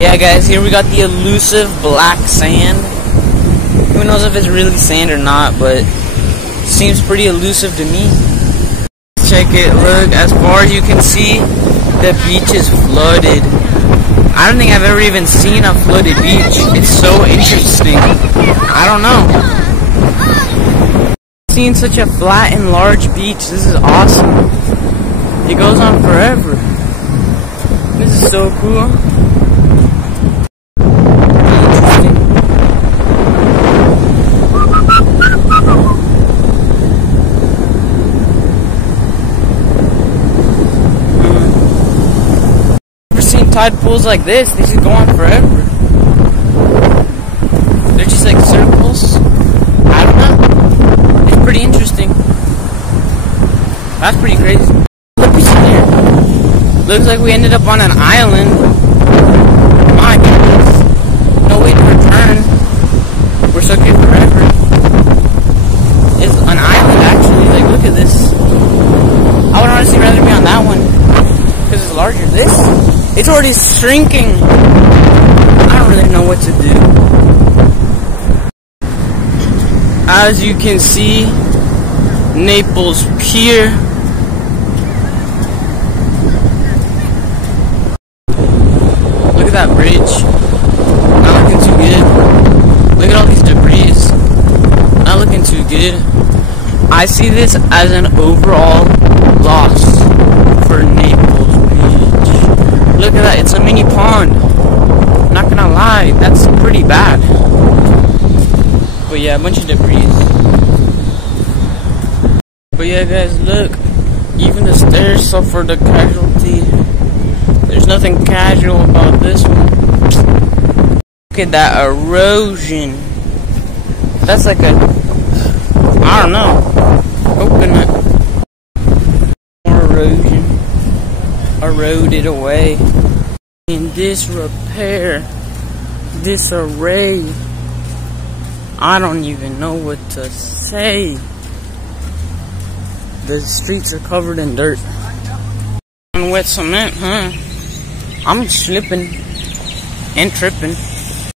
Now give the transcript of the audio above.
Yeah guys, here we got the elusive black sand. Who knows if it's really sand or not, but seems pretty elusive to me. Check it, look, as far as you can see, the beach is flooded. I don't think I've ever even seen a flooded beach. It's so interesting. I don't know. Seeing such a flat and large beach, this is awesome. It goes on forever. This is so cool. Tide pools like this, they just go on forever. They're just like circles. I don't know. It's pretty interesting. That's pretty crazy. Look what's in here. Looks like we ended up on an island. My goodness. No way to return. We're stuck here forever. It's an island actually. Like, look at this. I would honestly rather be on that one because it's larger. This, it's already shrinking. I don't really know what to do. As you can see, Naples Pier. Look at that bridge. Not looking too good. Look at all these debris. Not looking too good. I see this as an overall loss for Naples Beach. Look at that, it's a mini pond. Not gonna lie, that's pretty bad. But yeah, a bunch of debris. But yeah guys, look. Even the stairs suffered a casualty. There's nothing casual about this one. Look at that erosion. That's like a, I don't know, coconut. More erosion. Eroded away. In disrepair, disarray. I don't even know what to say. The streets are covered in dirt. And wet cement, huh? I'm slipping and tripping.